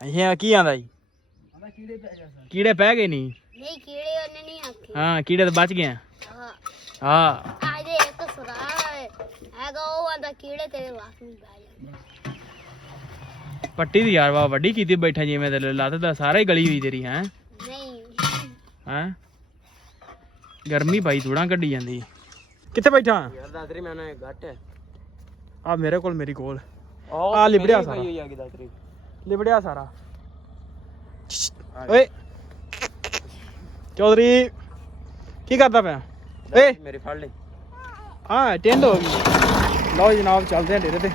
ਅੱਛਾ ਕੀ ਆਂਦਾ ਜੀ? ਕੀੜੇ ਪੈ ਗਏ ਨਹੀਂ? ਨਹੀਂ ਕੀੜੇ ਉਹਨੇ ਨਹੀਂ ਆਖੇ। ਹਾਂ ਕੀੜੇ ਤਾਂ ਬਚ ਗਏ। ਹਾਂ ਹਾਂ ਆਜੇ ਇੱਕ ਸੁਰਾ ਹੈਗਾ ਉਹ ਆਂਦਾ ਕੀੜੇ ਤੇਰੇ ਵਾਸ ਨਹੀਂ ਪੈ ਜਾਂਦੇ। ਪੱਟੀ ਦੀ ਯਾਰ ਵਾਹ ਵੱਡੀ ਕੀਤੀ ਬੈਠਾ ਜਿਵੇਂ ਤੇ ਲੱਤ ਦਾ ਸਾਰਾ ਹੀ ਗਲੀ ਹੋਈ ਤੇਰੀ ਹੈ। ਨਹੀਂ ਹੈਂ ਗਰਮੀ ਭਾਈ ਥੋੜਾ ਕੱਢੀ ਜਾਂਦੀ। ਕਿੱਥੇ ਬੈਠਾ ਯਾਰ ਦਾਤਰੀ ਮੈਂ ਨਾ ਗੱਟ ਹੈ ਆ ਮੇਰੇ ਕੋਲ ਮੇਰੀ ਕੋਲ ਆ ਲਿਬੜਿਆ ਸਾਰਾ ਲਿਬੜਿਆ ਸਾਰਾ। ਓਏ ਚੌਧਰੀ ਕੀ ਕਰਦਾ ਪਿਆ? ਏ ਮੇਰੇ ਫੜ ਲੈ। ਹਾਂ ਟੈਂਡ ਹੋ ਗਈ। ਲਓ ਜਨਾਬ ਚੱਲਦੇ ਆ ਡੇਰੇ ਤੇ।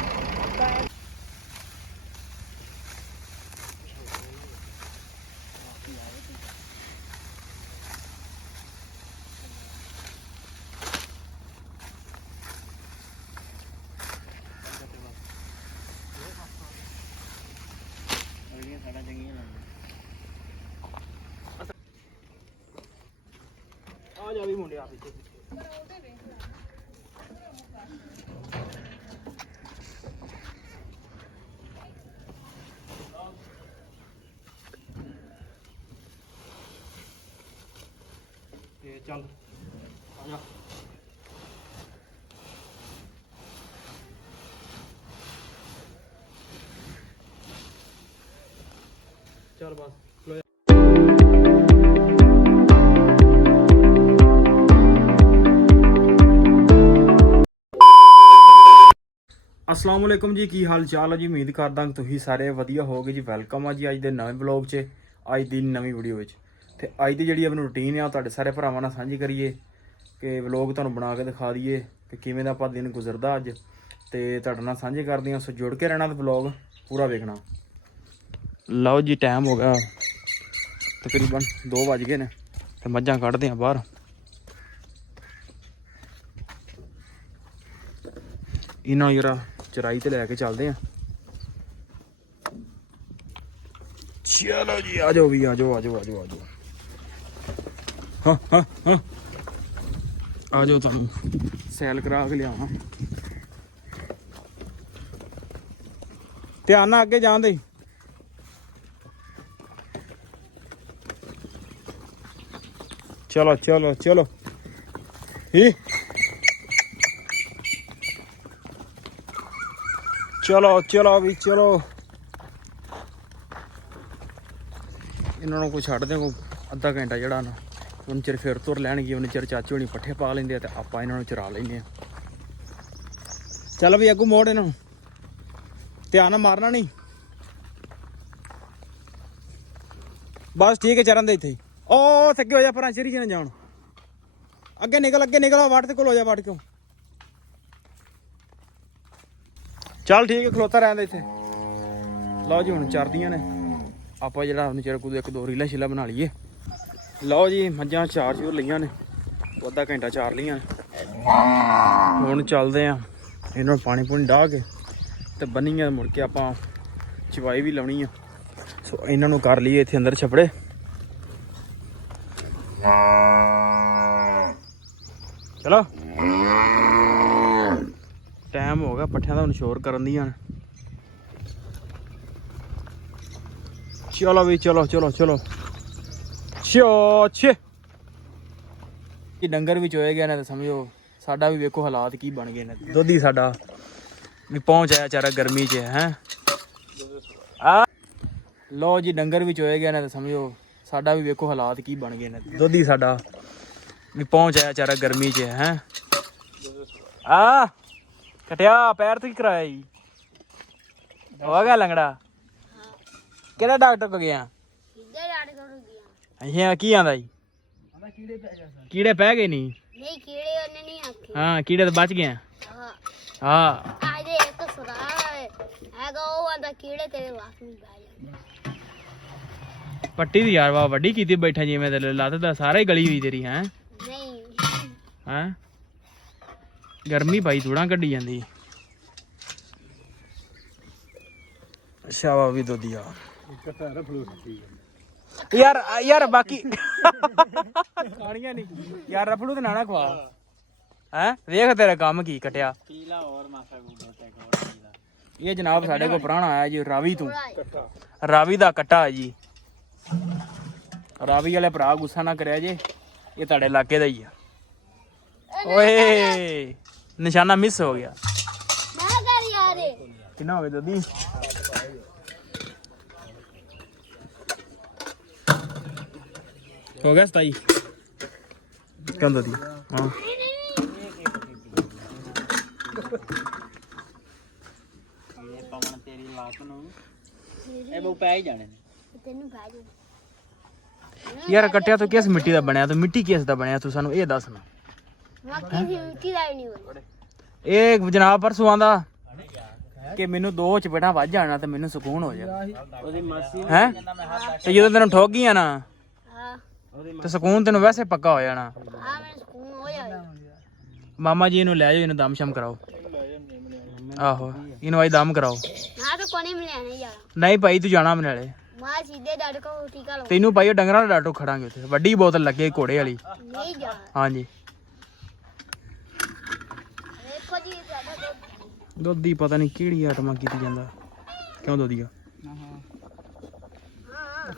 ਆ ਜਾ ਵੀ ਮੁੰਡੇ ਆ ਪਿੱਛੇ। ਤੇ ਚੱਲ ਆ ਜਾ। ਚੱਲ ਬਸ अस्सलाम वालेकुम जी। की हाल चाल है जी? उम्मीद करदा कि तुसीं सारे वधिया होगे जी। वैलकम है जी अज दे नवें ब्लॉग च, अज दी नवीं वीडियो विच। ते अज दी जिहड़ी अपनी रूटीन है तुहाडे सारे भरावां नाल सांझी करिए कि व्लॉग तुहानूं बना के दिखा दईए कि किवें दा आपां दिन गुजरदा अज। ते तुहाडे नाल सांझे करदे हां, सो जुड़ के रहना ते व्लॉग पूरा वेखना। लो जी टाइम हो गया तकरीबन 2 बज गए ने ते मझां कढदे हां बाहर। इन्हां नूं जरा चराई ते लैके चलते हैं। चलो जी आ जाओ भी आ जाओ आ जाओ आ जाओ आ जाओ। हाँ हाँ हाँ आ जाओ तुम सैल करा के लिया। ध्यान ना अगे जान दे। चलो चलो चलो ही चलो चलो भी चलो। इन्होंने को छड़ दे को अद्धा घंटा जड़ा ना उन चिर फिर तुर लैनगे, उन चिर चाचू होनी पट्ठे पा लेंगे तो आप इन्होंने चरा लेंगे। चल भी अगू मोड़ इन्हों ध्यान मारना नहीं बस ठीक है। चरण दे इत्थे ओ थके हो जा पर चरी ना जान अगे निकल वाट ते कोल हो जा वाट क्यों। चल ठीक है खलोता रहने इत्थे। लो जी हुण चरदियां ने आप जरा चिर कुछ 1-2 रीलां शीलां बना लीए। लो जी मझां चार चूर लईआं ने अद्धा घंटा चार लईआं ने। हुण चलदे आ इन्हां पानी पूनी डाह के ते बन्नीआं मुड़ के आपां चवाई भी लाउणी आ। सो इन्हां नूं कर लईए इत्थे अंदर छपड़े। चलो टाइम हो गया पट्ठियां दा हुण शोर करन दियां ने। चलो भी चलो चलो चलो छे डंगर भी चोए गए ने तो समझो साडा भी वेखो हालात की बन गए ने। दुध ही साडा भी पहुंच आया चारा गर्मी च है। लो जी डंगर भी चोए गए ने तो समझो साडा भी वेखो हालात की बन गए ने। दुध ही साडा भी पहुंच आया चारा गर्मी च है। कटिया पैर तो की कराया जी हो गया लंगड़ा केड़ा डॉक्टर को गया? अच्छा की आंदा जी? कीड़े पै गए नहीं? नहीं कीड़े ਉਹਨੇ ਨਹੀਂ ਆਖੇ। हाँ कीड़े तो बच गए। हाँ ਆਜੇ ਇੱਕ ਸੁਰਾ ਹੈਗਾ ਉਹ ਆਂਦਾ ਕੀੜੇ ਤੇਰੇ ਵਾਸ ਨਹੀਂ ਪੈ ਜਾਂਦੇ। पट्टी दी यार वाह वड्डी कीती बैठा जिवें ते लत्त दा सारा ही गली हुई तेरी है। नहीं हैं गर्मी भाई थोड़ा कड्डी जांदी। अच्छा वा भी दुध यार यार बाकी खानियां नहीं यार रफड़ू ते ना ना खवा हैं। वेख तेरा काम की कटिया ਇਹ ਜਨਾਬ ਸਾਡੇ ਕੋਲ ਪੁਰਾਣਾ ਆਇਆ ਜੀ ਰਾਵੀ ਤੋਂ, ਥੋੜਾ ਰਾਵੀ ਦਾ ਕੱਟਾ ਹੈ ਜੀ। ਰਾਵੀ ਵਾਲੇ ਭਰਾ ਗੁੱਸਾ ਨਾ ਕਰਿਆ ਜੇ, ਇਹ ਤੁਹਾਡੇ ਇਲਾਕੇ ਦਾ ਹੀ ਆ। ਓਏ ਨਿਸ਼ਾਨਾ ਮਿਸ ਹੋ ਗਿਆ। ਮੈਂ ਕਰ ਯਾਰ ਕਿੰਨਾ ਹੋ ਗਿਆ ਦਾਦੀ? ਹੋ ਗਿਆ 27 ਕਹਿੰਦਾ ਦੀ। ਹਾਂ ਪਵਨ ਤੇਰੀ ਲੱਤ ਨੂੰ ਇਹ ਬਹੁ ਪੈ ਹੀ ਜਾਣੇ ਨੇ। ਤੈਨੂੰ ਪਾ ਦੂੰ ਯਾਰ ਕੱਟਿਆ ਤੂੰ ਕਿਸ ਮਿੱਟੀ ਦਾ ਬਣਿਆ? ਤੂੰ ਮਿੱਟੀ ਕਿਸ ਦਾ ਬਣਿਆ? ਤੂੰ ਸਾਨੂੰ ਇਹ ਦੱਸ ਨਾ। ਬਾਕੀ ਦੀ ਮਿੱਟੀ ਦਾ ਹੀ ਨਹੀਂ ਹੋਈ। ਇਹ ਜਨਾਬ ਪਰਸੋਂ ਆਂਦਾ ਕਿ ਮੈਨੂੰ 2 ਚਪੇਟਾਂ ਵੱਜ ਜਾਣਾ ਤੇ ਮੈਨੂੰ ਸਕੂਨ ਹੋ ਜਾ। ਉਹਦੀ ਮਾਸੀ ਹੈ ਤੇ ਜਦੋਂ ਤੈਨੂੰ ਠੋਕ ਗਈਆਂ ਨਾ ਹਾਂ ਤੇ ਸਕੂਨ ਤੈਨੂੰ ਵੈਸੇ ਪੱਕਾ ਹੋ ਜਾਣਾ। ਆ ਮੈਂ ਸਕੂਨ ਹੋ ਜਾਵੇ। ਮਾਮਾ ਜੀ ਇਹਨੂੰ ਲੈ ਜਾਓ, ਇਹਨੂੰ ਦਮ ਸ਼ਮ ਕਰਾਓ। ਆਹੋ ਇਹਨੂੰ ਅੱਜ ਦਮ ਕਰਾਓ। ਨਾ ਤਾਂ ਕੋਨੇ ਮਿਲਿਆ ਨਹੀਂ ਯਾਰ। ਨਹੀਂ ਭਾਈ ਤੂੰ ਜਾਣਾ ਆਪਣੇ ਨਾਲੇ। ਮਾਂ ਸਿੱਧੇ ਡਾਟ ਕੋ ਟੀਕਾ ਲਵਾ। ਤੈਨੂੰ ਭਾਈ ਉਹ ਡੰਗਰਾਂ ਦਾ ਡਾਟੋ ਖੜਾਂਗੇ ਉੱਥੇ, ਵੱਡੀ ਬੋਤਲ ਲੱਗੇ ਘੋੜੇ ਵਾਲੀ। ਨਹੀਂ ਜਾ ਹਾਂਜੀ ਦੇਖੋ ਜੀ ਸਾਡਾ ਦੁੱਧ ਦੀ ਪਤਾ ਨਹੀਂ ਕਿਹੜੀ ਆਈਟਮਾਂ ਕੀਤੀ ਜਾਂਦਾ। ਕਿਉਂ ਦੁੱਧ ਦੀ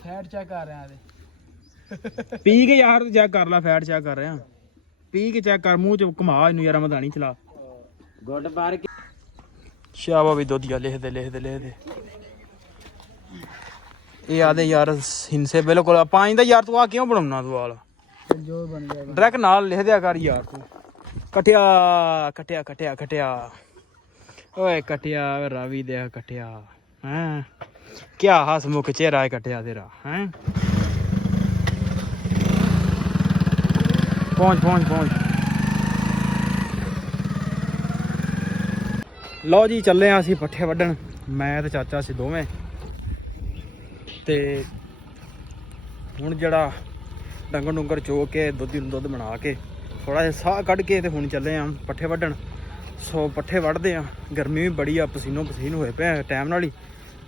ਫੈਟ ਚੈੱਕ ਕਰ ਰਿਹਾ ਇਹਦੇ। ਪੀ ਕੇ ਯਾਰ ਤੂੰ ਚੈੱਕ ਕਰ ਲੈ, ਫੈਟ ਚੈੱਕ ਕਰ ਰਿਹਾ। ਪੀ ਕੇ ਚੈੱਕ ਕਰ, ਮੂੰਹ ਚ ਘੁਮਾ ਇਹਨੂੰ ਯਾਰ, ਮਧਾਣੀ ਚਲਾ। ਗੁੱਡ ਬਾਰ ਕੇ ਸ਼ਾਬਾ ਵੀ ਦੁੱਧੀਆ ਲਿਖਦੇ ਲਿਖਦੇ ਇਹ ਆਦੇ ਯਾਰ ਹਿੰਸੇ ਬਿਲਕੁਲ ਪੰਜ ਦਾ ਯਾਰ। ਤੂੰ ਆ ਕਿਉਂ ਬਣਾਉਣਾ? ਤੂੰ ਵਾਲ ਜੋ ਬਣ ਗਿਆ ਡਾਇਰੈਕਟ ਨਾਲ ਲਿਖ ਦਿਆ ਕਰ ਯਾਰ। ਤੂੰ ਕਟਿਆ ਕਟਿਆ ਕਟਿਆ ਕਟਿਆ ਓਏ ਕਟਿਆ ਰਾਵੀ ਦੇ ਕਟਿਆ। ਹੈਂ ਕਿਆ ਹਸਮੁਖ ਚਿਹਰਾ ਹੈ ਕਟਿਆ ਤੇਰਾ। ਹੈਂ ਪਹੁੰਚ ਪਹੁੰਚ ਪਹੁੰਚ। ਲਓ ਜੀ ਚੱਲੇ ਆ ਅਸੀਂ ਪੱਠੇ ਵੱਢਣ, ਮੈਂ ਤੇ ਚਾਚਾ ਸੀ ਦੋਵੇਂ। ਤੇ ਹੁਣ ਜਿਹੜਾ ਡੰਗਰ ਡੁੰਗਰ ਚੋ ਕੇ ਦੁੱਧ ਬਣਾ ਕੇ ਥੋੜਾ ਜਿਹਾ ਸਾਹ ਕੱਢ ਕੇ ਤੇ ਹੁਣ ਚੱਲੇ ਆ ਪੱਠੇ ਵੱਢਣ। ਸੋ ਪੱਠੇ ਵੱਢਦੇ ਆ, ਗਰਮੀ ਵੀ ਬੜੀ ਆ, ਪਸੀਨੋ ਪਸੀਨ ਹੋਏ ਪਏ ਟਾਈਮ ਨਾਲ ਹੀ,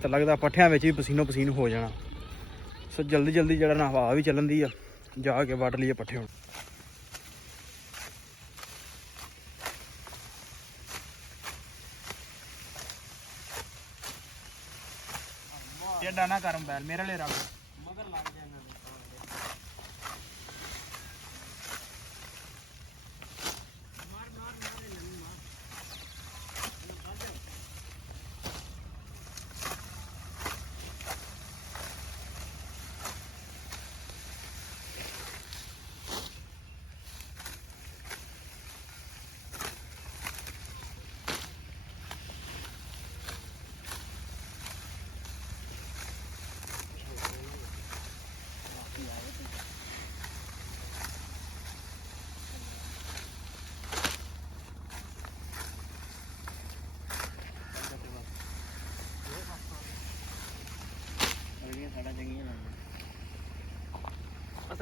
ਤਾਂ ਲੱਗਦਾ ਪੱਠਿਆਂ ਵਿੱਚ ਵੀ ਪਸੀਨੋ ਪਸੀਨ ਹੋ ਜਾਣਾ। ਸੋ ਜਲਦੀ ਜਲਦੀ ਜਿਹੜਾ ਨਾ ਹਵਾ ਵੀ ਚੱਲਣ ਦੀ ਆ, ਜਾ ਕੇ ਵੱਢ ਲਈਏ ਪੱਠੇ ਹੁਣ। ਟੇਡਾ ਨਾ ਕਰ ਮੋਬਾਈਲ ਮੇਰੇ ਲਈ ਰੱਖ। ਮਗਰ ਲੱਗ ਜਾਏਗਾ।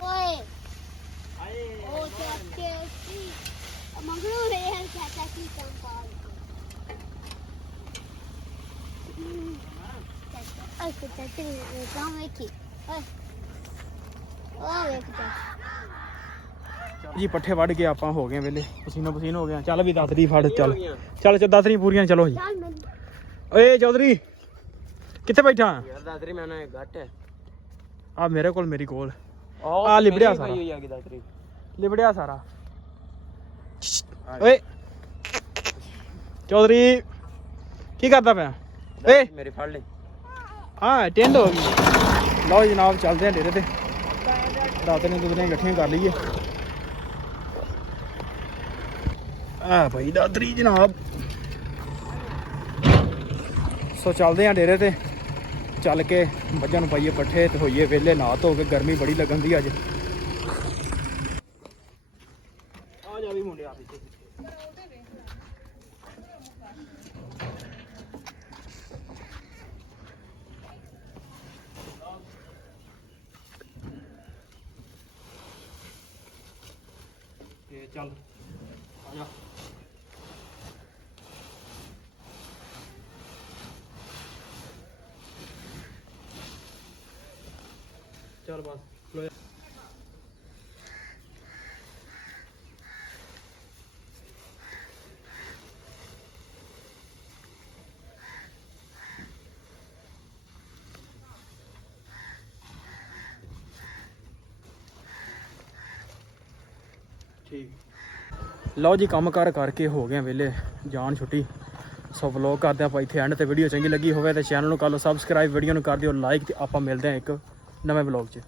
ਓਏ ਉਹ ਚਾਚੇ ਸੀ ਮੰਗਲੂ ਰੇ ਹੈ ਚਾਚਾ ਕੀ ਕੰਮ ਪਾਲ। ਅੱਛਾ ਚਾਚੇ ਕੰਮ ਵੇਖੀ ਓਏ ਉਹ ਵੇਖਦਾ ਜੀ ਪੱਠੇ ਵੱਢ ਕੇ ਆਪਾਂ ਹੋ ਗਏ ਵੇਲੇ, ਪਸੀਨੋ ਪਸੀਨ ਹੋ ਗਿਆ। ਚੱਲ ਵੀ ਦਸਰੀ ਫੜ, ਚੱਲ ਚੱਲ 10 ਪੂਰੀਆਂ ਚਲੋ ਜੀ। ਚੱਲ ਮੈਂ ਓਏ ਚੌਧਰੀ ਕਿੱਥੇ ਬੈਠਾ? ਯਾਰ ਦਾਦਰੀ ਮੈਂ ਨਾ ਘੱਟ ਹੈ। ਆ ਮੇਰੇ ਕੋਲ, ਮੇਰੀ ਕੋਲ ਉਹ ਆ ਲਿਬੜਿਆ ਸਾਰਾ, ਹੋਈ ਆ ਗਈ ਦਾਦਰੀ ਲਿਬੜਿਆ ਸਾਰਾ। ਓਏ ਚੌਧਰੀ ਕੀ ਕਰਦਾ ਪਿਆ? ਏ ਮੇਰੇ ਫੜ ਲੈ। ਹਾਂ ਟਿੰਡ ਹੋ ਗਈ। ਲਓ ਜਨਾਬ ਚੱਲਦੇ ਆ ਡੇਰੇ ਤੇ, ਰਾਤ ਨੇ ਦੁੱਧੀਆਂ ਇਕੱਠੀਆਂ ਕਰ ਲਈਏ। ਆ ਭਾਈ ਦਾਦਰੀ ਜਨਾਬ। ਸੋ ਚੱਲਦੇ ਆ ਡੇਰੇ ਤੇ, ਚੱਲ ਕੇ ਮੱਝਾਂ ਨੂੰ ਪਾਈਏ ਪੱਠੇ ਤੇ ਹੋਈਏ ਵਿਹਲੇ, ਨਹਾ ਧੋ ਕੇ। ਗਰਮੀ ਬੜੀ ਲੱਗਣ ਦੀ ਅੱਜ। ਆ ਜਾ ਵੀ ਮੁੰਡਿਆ ਪਿੱਛੇ। ਤੇ ਚੱਲ ਆ ਜਾ। ਚੱਲ ਬਸ ਖਲੋ ਜਾ। ਠੀਕ। ਲਓ ਜੀ ਕੰਮ ਕਾਰ ਕਰਕੇ ਹੋ ਗਏ ਵੇਲੇ ਜਾਣ ਛੁੱਟੀ। ਸੋ ਵਲੌਗ ਕਰਦੇ ਆਪਾਂ ਇੱਥੇ ਐਂਡ ਤੇ। ਵੀਡੀਓ ਚੰਗੀ ਲੱਗੀ ਹੋਵੇ ਤਾਂ ਚੈਨਲ ਨੂੰ ਕਰ ਲਓ ਸਬਸਕ੍ਰਾਈਬ, ਵੀਡੀਓ ਨੂੰ ਕਰ ਦਿਓ ਲਾਈਕ ਤੇ ਆਪਾਂ ਮਿਲਦੇ ਹਾਂ ਇੱਕ ਨਵੇਂ ਵਲੌਗ 'ਚ।